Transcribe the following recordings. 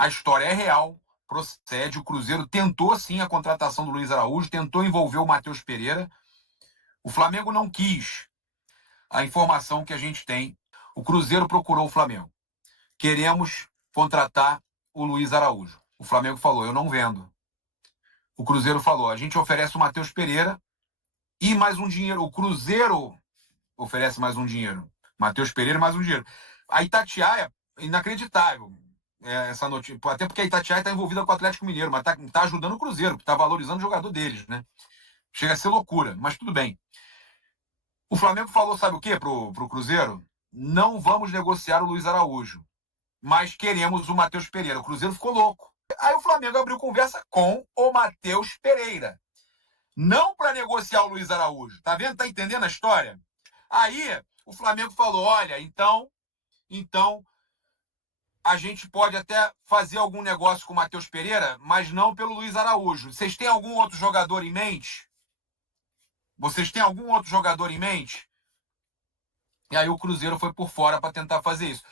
A história é real, procede. O Cruzeiro tentou sim a contratação do Luiz Araújo, tentou envolver o Matheus Pereira. O Flamengo não quis. A informação que a gente tem, o Cruzeiro procurou o Flamengo. Queremos contratar o Luiz Araújo. O Flamengo falou, eu não vendo. O Cruzeiro falou, a gente oferece o Matheus Pereira e mais um dinheiro. O Cruzeiro oferece mais um dinheiro. Matheus Pereira mais um dinheiro. A Itatiaia, inacreditável essa notícia. Até porque a Itatiaia está envolvida com o Atlético Mineiro, mas está ajudando o Cruzeiro, está valorizando o jogador deles, né? Chega a ser loucura, mas tudo bem. O Flamengo falou, sabe o quê pro Cruzeiro? Não vamos negociar o Luiz Araújo, mas queremos o Matheus Pereira. O Cruzeiro ficou louco. Aí o Flamengo abriu conversa com o Matheus Pereira. Não para negociar o Luiz Araújo. Tá vendo? Tá entendendo a história? Aí o Flamengo falou, olha, então a gente pode até fazer algum negócio com o Matheus Pereira, mas não pelo Luiz Araújo. Vocês têm algum outro jogador em mente? Vocês têm algum outro jogador em mente? E aí o Cruzeiro foi por fora para tentar fazer isso.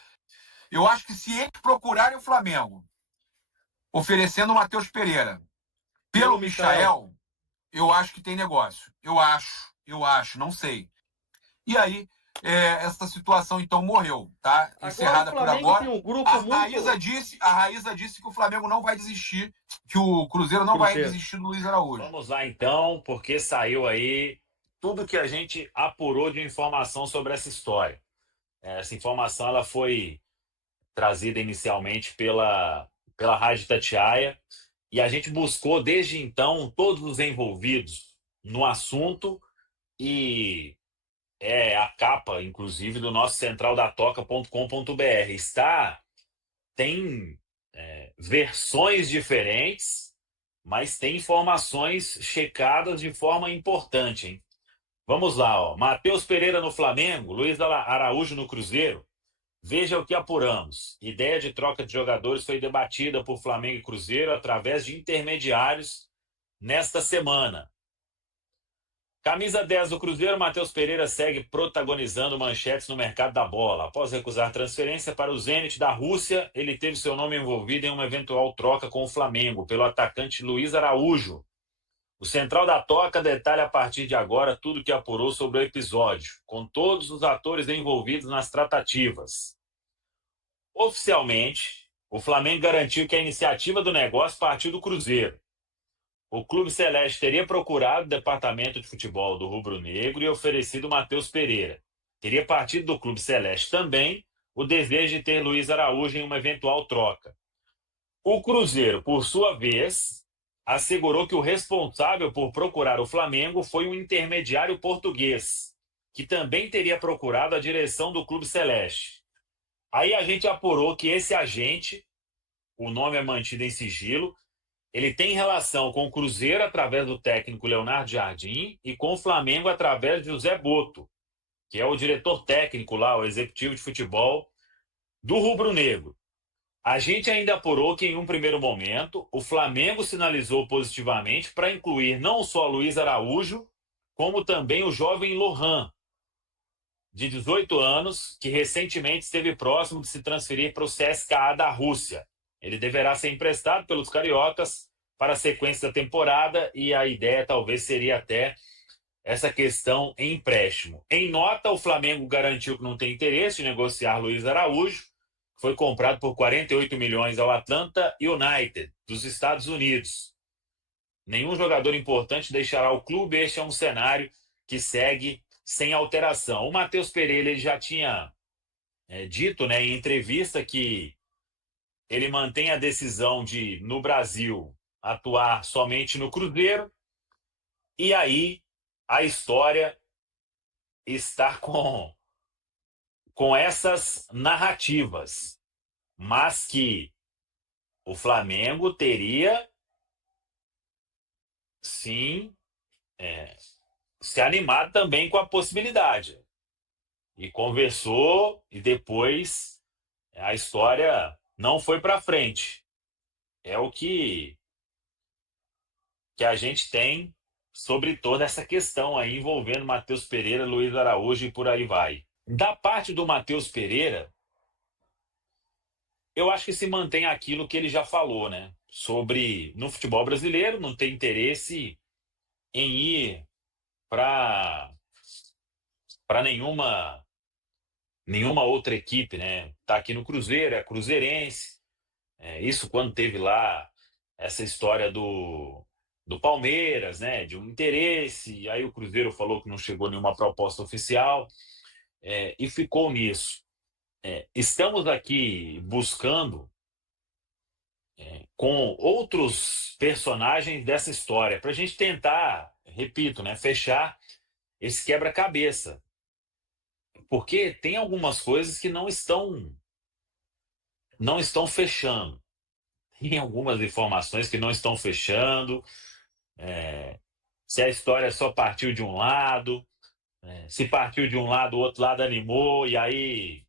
Eu acho que se eles procurarem o Flamengo oferecendo o Matheus Pereira pelo Michael, eu acho que tem negócio. Eu acho, não sei. E aí, essa situação então morreu, tá? Encerrada por agora. Tem um grupo a Raíza disse que o Flamengo não vai desistir, que o Cruzeiro não vai desistir do Luiz Araújo. Vamos lá então, porque saiu aí tudo que a gente apurou de informação sobre essa história. Essa informação ela foi trazida inicialmente pela Rádio Itatiaia e a gente buscou desde então todos os envolvidos no assunto e a capa, inclusive, do nosso centraldatoca.com.br. Tem versões diferentes, mas tem informações checadas de forma importante, hein? Vamos lá, ó. Matheus Pereira no Flamengo, Luiz Araújo no Cruzeiro. Veja o que apuramos. Ideia de troca de jogadores foi debatida por Flamengo e Cruzeiro através de intermediários nesta semana. Camisa 10 do Cruzeiro, Matheus Pereira segue protagonizando manchetes no mercado da bola. Após recusar transferência para o Zenit da Rússia, ele teve seu nome envolvido em uma eventual troca com o Flamengo pelo atacante Luiz Araújo. O Central da Toca detalha a partir de agora tudo o que apurou sobre o episódio, com todos os atores envolvidos nas tratativas. Oficialmente, o Flamengo garantiu que a iniciativa do negócio partiu do Cruzeiro. O Clube Celeste teria procurado o departamento de futebol do Rubro Negro e oferecido Matheus Pereira. Teria partido do Clube Celeste também o desejo de ter Luiz Araújo em uma eventual troca. O Cruzeiro, por sua vez, assegurou que o responsável por procurar o Flamengo foi um intermediário português, que também teria procurado a direção do Clube Celeste. Aí a gente apurou que esse agente, o nome é mantido em sigilo, ele tem relação com o Cruzeiro através do técnico Leonardo Jardim e com o Flamengo através de José Boto, que é o diretor técnico lá, o executivo de futebol do Rubro Negro. A gente ainda apurou que, em um primeiro momento, o Flamengo sinalizou positivamente para incluir não só Luiz Araújo, como também o jovem Lohan, de 18 anos, que recentemente esteve próximo de se transferir para o CSKA da Rússia. Ele deverá ser emprestado pelos cariocas para a sequência da temporada e a ideia talvez seria até essa questão em empréstimo. Em nota, o Flamengo garantiu que não tem interesse em negociar Luiz Araújo, foi comprado por 48 milhões ao Atlanta United, dos Estados Unidos. Nenhum jogador importante deixará o clube, este é um cenário que segue sem alteração. O Matheus Pereira ele já tinha dito em entrevista que ele mantém a decisão de, no Brasil, atuar somente no Cruzeiro, e aí a história está com essas narrativas, mas que o Flamengo teria, sim, se animado também com a possibilidade. E conversou, e depois a história não foi para frente. É o que a gente tem sobre toda essa questão aí envolvendo Matheus Pereira, Luiz Araújo e por aí vai. Da parte do Matheus Pereira, eu acho que se mantém aquilo que ele já falou, né? Sobre no futebol brasileiro não tem interesse em ir para nenhuma outra equipe, né? Tá aqui no Cruzeiro, é cruzeirense. Isso quando teve lá essa história do Palmeiras, né? De um interesse, e aí o Cruzeiro falou que não chegou nenhuma proposta oficial, e ficou nisso. Estamos aqui buscando com outros personagens dessa história, para a gente tentar, repito, né, fechar esse quebra-cabeça. Porque tem algumas coisas que não estão fechando. Tem algumas informações que não estão fechando. Se a história só partiu de um lado, se partiu de um lado, o outro lado animou, e aí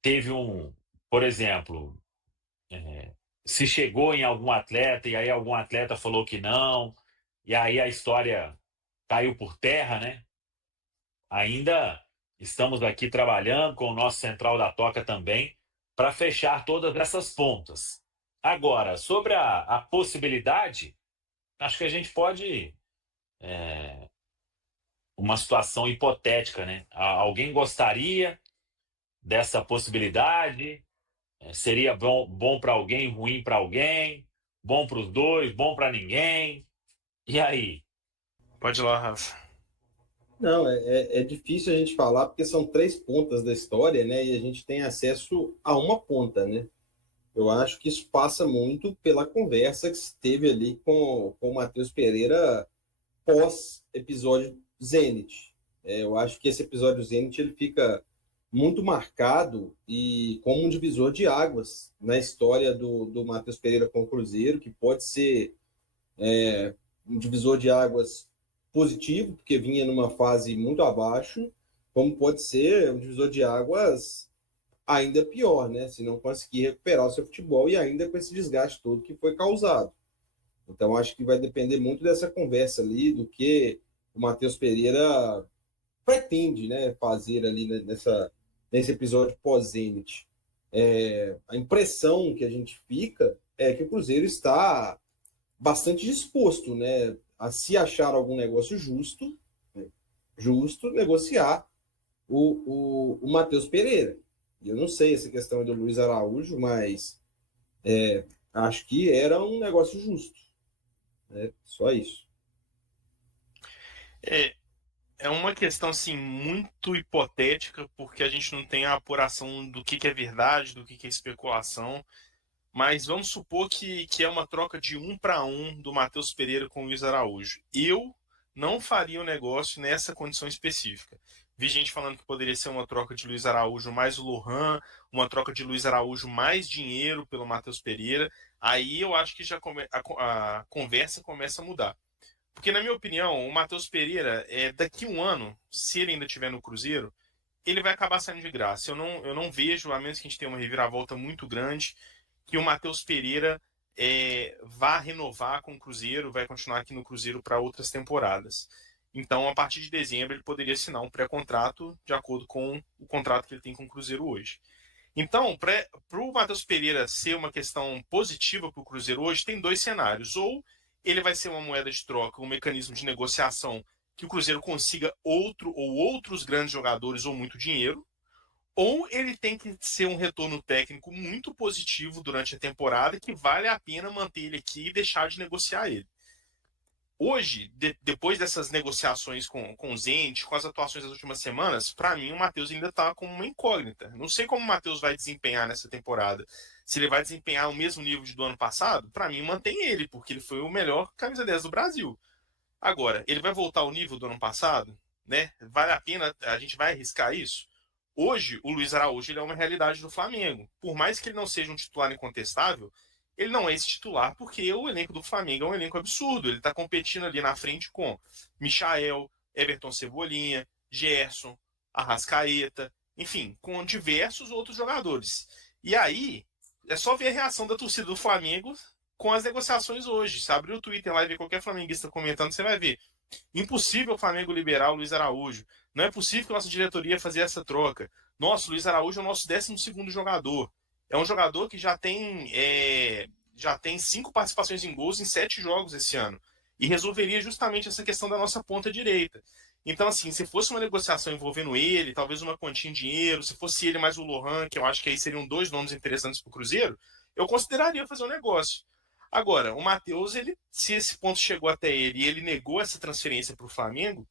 teve por exemplo, se chegou em algum atleta e aí algum atleta falou que não, e aí a história caiu por terra, né? Ainda estamos aqui trabalhando com o nosso Central da Toca também para fechar todas essas pontas. Agora, sobre a possibilidade, acho que a gente pode, uma situação hipotética, né? Alguém gostaria dessa possibilidade? Seria bom para alguém, ruim para alguém, bom para os dois, bom para ninguém. E aí? Pode ir lá, Rafa. Não, é difícil a gente falar porque são três pontas da história, né? E a gente tem acesso a uma ponta, né? Eu acho que isso passa muito pela conversa que se teve ali com o Matheus Pereira pós-episódio Zenit. Eu acho que esse episódio Zenit ele fica muito marcado e como um divisor de águas na história do Matheus Pereira com o Cruzeiro, que pode ser um divisor de águas positivo, porque vinha numa fase muito abaixo, como pode ser um divisor de águas ainda pior, né? Se não conseguir recuperar o seu futebol e ainda com esse desgaste todo que foi causado. Então, acho que vai depender muito dessa conversa ali, do que o Matheus Pereira pretende, né, fazer ali nesse episódio pós-Zenit. A impressão que a gente fica é que o Cruzeiro está bastante disposto, né, a se achar algum negócio justo, né, negociar o Matheus Pereira. Eu não sei essa questão do Luiz Araújo, mas acho que era um negócio justo. Né? Só isso. É uma questão assim muito hipotética, porque a gente não tem a apuração do que é verdade, do que é especulação. Mas vamos supor que é uma troca de 1-1 do Matheus Pereira com o Luiz Araújo. Eu não faria o negócio nessa condição específica. Vi gente falando que poderia ser uma troca de Luiz Araújo mais o Lohan, uma troca de Luiz Araújo mais dinheiro pelo Matheus Pereira. Aí eu acho que já a conversa começa a mudar. Porque, na minha opinião, o Matheus Pereira, daqui a um ano, se ele ainda estiver no Cruzeiro, ele vai acabar saindo de graça. Eu não vejo, a menos que a gente tenha uma reviravolta muito grande, que o Matheus Pereira vá renovar com o Cruzeiro, vai continuar aqui no Cruzeiro para outras temporadas. Então, a partir de dezembro, ele poderia assinar um pré-contrato de acordo com o contrato que ele tem com o Cruzeiro hoje. Então, para o Matheus Pereira ser uma questão positiva para o Cruzeiro hoje, tem dois cenários. Ou ele vai ser uma moeda de troca, um mecanismo de negociação que o Cruzeiro consiga outro ou outros grandes jogadores ou muito dinheiro, ou ele tem que ser um retorno técnico muito positivo durante a temporada que vale a pena manter ele aqui e deixar de negociar ele. Hoje, depois dessas negociações com o Zenit, com as atuações das últimas semanas, para mim o Matheus ainda está como uma incógnita. Não sei como o Matheus vai desempenhar nessa temporada. Se ele vai desempenhar o mesmo nível do ano passado, para mim mantém ele, porque ele foi o melhor camisa 10 do Brasil. Agora, ele vai voltar ao nível do ano passado? Né? Vale a pena, a gente vai arriscar isso? Hoje, o Luiz Araújo ele é uma realidade do Flamengo. Por mais que ele não seja um titular incontestável, ele não é esse titular porque o elenco do Flamengo é um elenco absurdo. Ele está competindo ali na frente com Michael, Everton Cebolinha, Gerson, Arrascaeta, enfim, com diversos outros jogadores. E aí, é só ver a reação da torcida do Flamengo com as negociações hoje. Você abre o Twitter lá e vê qualquer flamenguista comentando, você vai ver Impossível o Flamengo liberar o Luiz Araújo. Não é possível que a nossa diretoria fazer essa troca. Nossa, o Luiz Araújo é o nosso 12º jogador. É um jogador que já tem 5 participações em gols em 7 jogos esse ano. E resolveria justamente essa questão da nossa ponta direita. Então, assim, se fosse uma negociação envolvendo ele, talvez uma quantia em dinheiro, se fosse ele mais o Lohan, que eu acho que aí seriam 2 nomes interessantes para o Cruzeiro, eu consideraria fazer um negócio. Agora, o Matheus, se esse ponto chegou até ele e ele negou essa transferência para o Flamengo,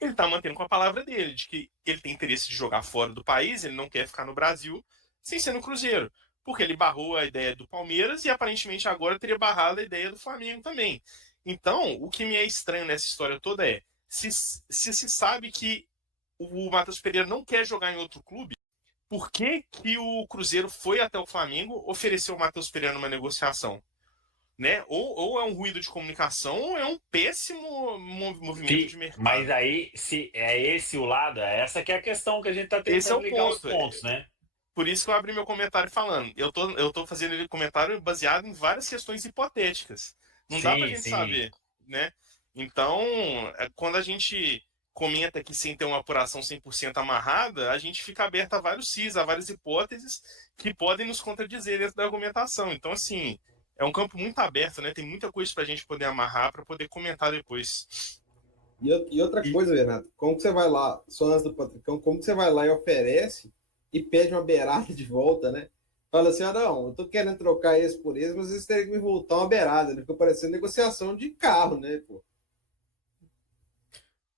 ele está mantendo com a palavra dele, de que ele tem interesse de jogar fora do país, ele não quer ficar no Brasil sem ser no Cruzeiro. Porque ele barrou a ideia do Palmeiras e aparentemente agora teria barrado a ideia do Flamengo também. Então, o que me é estranho nessa história toda é, se sabe que o Matheus Pereira não quer jogar em outro clube, por que o Cruzeiro foi até o Flamengo oferecer o Matheus Pereira numa negociação? Né? Ou é um ruído de comunicação, ou é um péssimo movimento de mercado. Mas aí, se é esse o lado, essa que é a questão que a gente está tentando ligar os pontos, né? Por isso que eu abri meu comentário falando. Eu tô fazendo ele comentário baseado em várias questões hipotéticas. Não dá pra gente saber, né? Então, quando a gente comenta aqui sem ter uma apuração 100% amarrada, a gente fica aberto a vários cis, a várias hipóteses que podem nos contradizer dentro da argumentação. Então, assim, é um campo muito aberto, né? Tem muita coisa pra gente poder amarrar, pra poder comentar depois. E outra coisa, Renato, como que você vai lá, só antes do Patricão, como que você vai lá e oferece e pede uma beirada de volta, né? Fala assim, não, eu tô querendo trocar esse por esse, mas eles teriam que me voltar uma beirada, né? Fica parecendo negociação de carro, né, pô?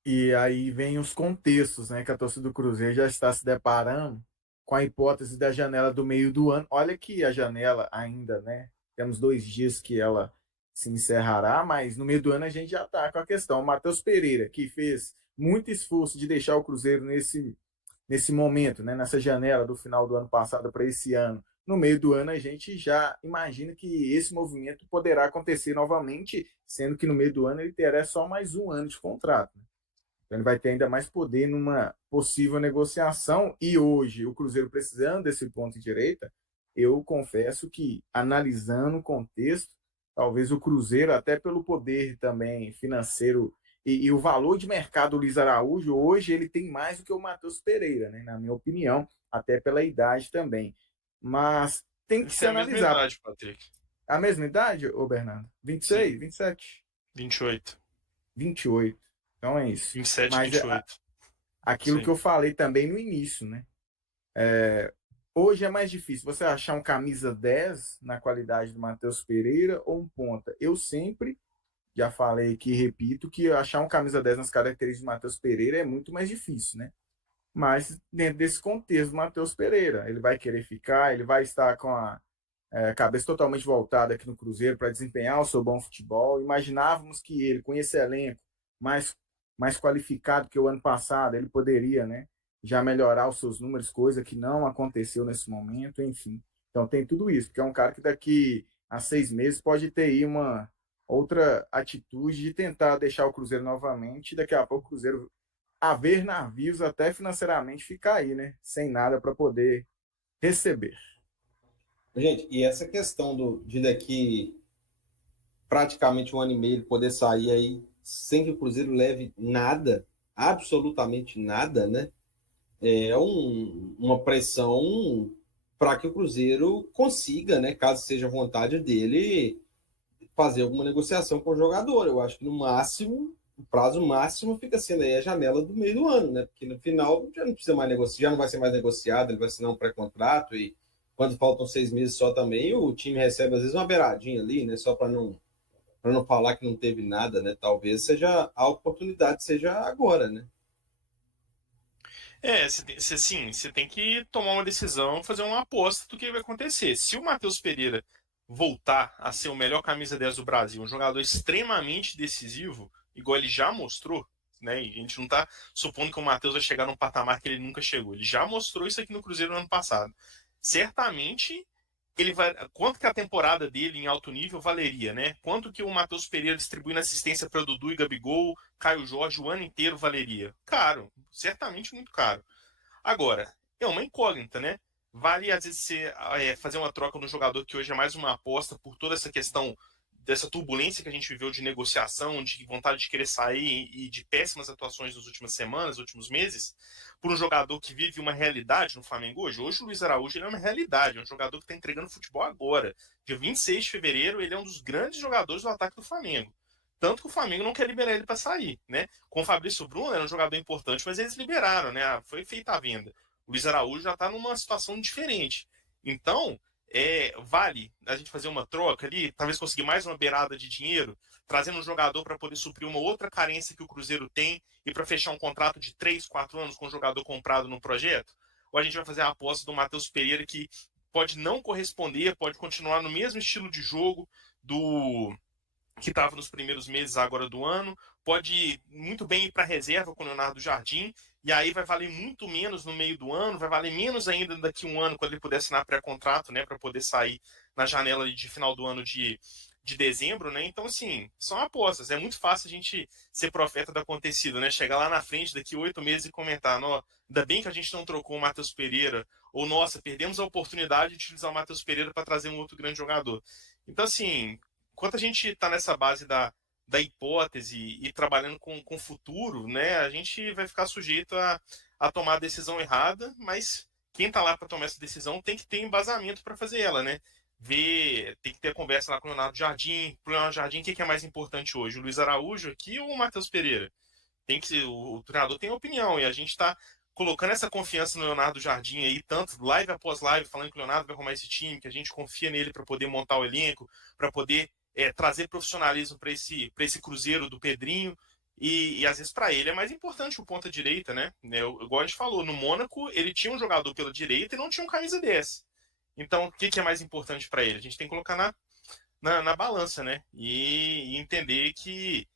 E aí vem os contextos, né? Que a torcida do Cruzeiro já está se deparando com a hipótese da janela do meio do ano. Olha que a janela ainda, né? Temos 2 dias que ela se encerrará, mas no meio do ano a gente já está com a questão. O Matheus Pereira, que fez muito esforço de deixar o Cruzeiro nesse momento, né? Nessa janela do final do ano passado para esse ano. No meio do ano a gente já imagina que esse movimento poderá acontecer novamente, sendo que no meio do ano ele terá só mais 1 ano de contrato, né? Então ele vai ter ainda mais poder numa possível negociação. E hoje, o Cruzeiro precisando desse ponto de direita, eu confesso que, analisando o contexto, talvez o Cruzeiro, até pelo poder também financeiro e o valor de mercado do Luiz Araújo, hoje ele tem mais do que o Matheus Pereira, né? Na minha opinião, até pela idade também. Mas tem que se analisar. A mesma idade, Patrick. A mesma idade, ô Bernardo? 26, sim. 27? 28. 28. Então é isso. 27, mas 28. Aquilo Sim. que eu falei também no início, né? Hoje é mais difícil você achar um camisa 10 na qualidade do Matheus Pereira ou um ponta. Eu sempre já falei aqui, repito, que achar um camisa 10 nas características do Matheus Pereira é muito mais difícil, né? Mas dentro desse contexto do Matheus Pereira, ele vai querer ficar, ele vai estar com a cabeça totalmente voltada aqui no Cruzeiro para desempenhar o seu bom futebol. Imaginávamos que ele, com esse elenco mais qualificado que o ano passado, ele poderia, né, já melhorar os seus números, coisa que não aconteceu nesse momento, enfim. Então tem tudo isso, porque é um cara que daqui a 6 meses pode ter aí uma outra atitude de tentar deixar o Cruzeiro novamente, e daqui a pouco o Cruzeiro haver navios até financeiramente ficar aí, né, sem nada para poder receber. Gente, e essa questão de daqui praticamente 1 ano e meio ele poder sair aí sem que o Cruzeiro leve nada, absolutamente nada, né? É uma pressão para que o Cruzeiro consiga, né, caso seja vontade dele, fazer alguma negociação com o jogador. Eu acho que no máximo, o prazo máximo fica sendo aí a janela do meio do ano, né? Porque no final já não precisa mais negociar, já não vai ser mais negociado, ele vai assinar um pré-contrato e quando faltam 6 meses só também, o time recebe às vezes uma beiradinha ali, né? Só para não falar que não teve nada, né? Talvez seja a oportunidade, seja agora, né? Você tem que tomar uma decisão, fazer uma aposta do que vai acontecer. Se o Matheus Pereira voltar a ser o melhor camisa 10 do Brasil, um jogador extremamente decisivo, igual ele já mostrou, né? E a gente não está supondo que o Matheus vai chegar num patamar que ele nunca chegou. Ele já mostrou isso aqui no Cruzeiro no ano passado. Certamente ele vai. Quanto que a temporada dele em alto nível valeria, né? Quanto que o Matheus Pereira distribuindo assistência para Dudu e Gabigol, Caio Jorge o ano inteiro valeria? Caro, certamente muito caro. Agora, é uma incógnita, né? Vale às vezes fazer uma troca no jogador que hoje é mais uma aposta por toda essa questão dessa turbulência que a gente viveu de negociação, de vontade de querer sair e de péssimas atuações nas últimas semanas, nos últimos meses, por um jogador que vive uma realidade no Flamengo hoje. Hoje o Luiz Araújo ele é uma realidade, é um jogador que está entregando futebol agora. Dia 26 de fevereiro, ele é um dos grandes jogadores do ataque do Flamengo. Tanto que o Flamengo não quer liberar ele para sair, né? Com o Fabrício Bruno, era um jogador importante, mas eles liberaram, né? Foi feita a venda. O Luiz Araújo já está numa situação diferente. Então, vale a gente fazer uma troca ali, talvez conseguir mais uma beirada de dinheiro, trazendo um jogador para poder suprir uma outra carência que o Cruzeiro tem e para fechar um contrato de 3, 4 anos com o jogador comprado no projeto? Ou a gente vai fazer a aposta do Matheus Pereira, que pode não corresponder, pode continuar no mesmo estilo de jogo que estava nos primeiros meses agora do ano, pode muito bem ir para a reserva com o Leonardo Jardim, e aí vai valer muito menos no meio do ano, vai valer menos ainda daqui a um ano, quando ele puder assinar pré-contrato, né, para poder sair na janela de final do ano de dezembro, né? Então, assim, são apostas. É muito fácil a gente ser profeta do acontecido, né? Chegar lá na frente daqui 8 meses e comentar, ainda bem que a gente não trocou o Matheus Pereira, ou nossa, perdemos a oportunidade de utilizar o Matheus Pereira para trazer um outro grande jogador. Então, assim, enquanto a gente está nessa base da hipótese e trabalhando com o futuro, né, a gente vai ficar sujeito a tomar a decisão errada, mas quem está lá para tomar essa decisão tem que ter embasamento para fazer ela, né? Tem que ter a conversa lá com o Leonardo Jardim. Para o Leonardo Jardim, o que é mais importante hoje? O Luiz Araújo aqui ou o Matheus Pereira? O treinador tem opinião, e a gente está colocando essa confiança no Leonardo Jardim aí, tanto live após live, falando que o Leonardo vai arrumar esse time, que a gente confia nele para poder montar o elenco, para poder trazer profissionalismo para esse Cruzeiro do Pedrinho, e às vezes para ele é mais importante o ponta direita, né? Igual a gente falou, no Mônaco ele tinha um jogador pela direita e não tinha um camisa 10. Então, o que é mais importante para ele? A gente tem que colocar na balança, né? E entender que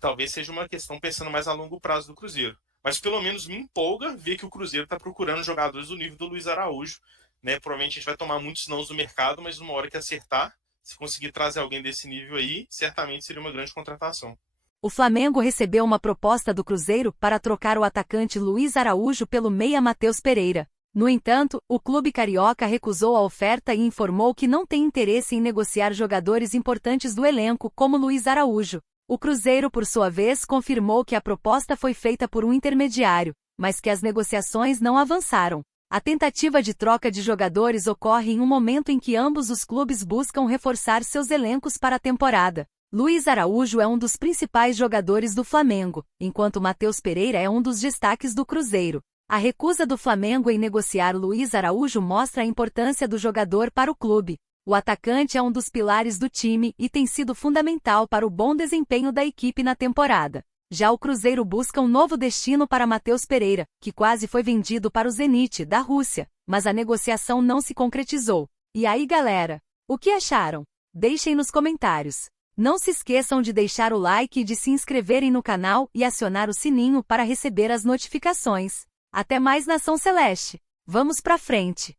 talvez seja uma questão pensando mais a longo prazo do Cruzeiro. Mas pelo menos me empolga ver que o Cruzeiro está procurando jogadores do nível do Luiz Araújo, né? Provavelmente a gente vai tomar muitos nãos no mercado, mas numa hora que acertar, se conseguir trazer alguém desse nível aí, certamente seria uma grande contratação. O Flamengo recebeu uma proposta do Cruzeiro para trocar o atacante Luiz Araújo pelo meia Matheus Pereira. No entanto, o clube carioca recusou a oferta e informou que não tem interesse em negociar jogadores importantes do elenco como Luiz Araújo. O Cruzeiro, por sua vez, confirmou que a proposta foi feita por um intermediário, mas que as negociações não avançaram. A tentativa de troca de jogadores ocorre em um momento em que ambos os clubes buscam reforçar seus elencos para a temporada. Luiz Araújo é um dos principais jogadores do Flamengo, enquanto Matheus Pereira é um dos destaques do Cruzeiro. A recusa do Flamengo em negociar Luiz Araújo mostra a importância do jogador para o clube. O atacante é um dos pilares do time e tem sido fundamental para o bom desempenho da equipe na temporada. Já o Cruzeiro busca um novo destino para Matheus Pereira, que quase foi vendido para o Zenit, da Rússia, mas a negociação não se concretizou. E aí, galera? O que acharam? Deixem nos comentários. Não se esqueçam de deixar o like e de se inscreverem no canal e acionar o sininho para receber as notificações. Até mais, Nação Celeste! Vamos pra frente!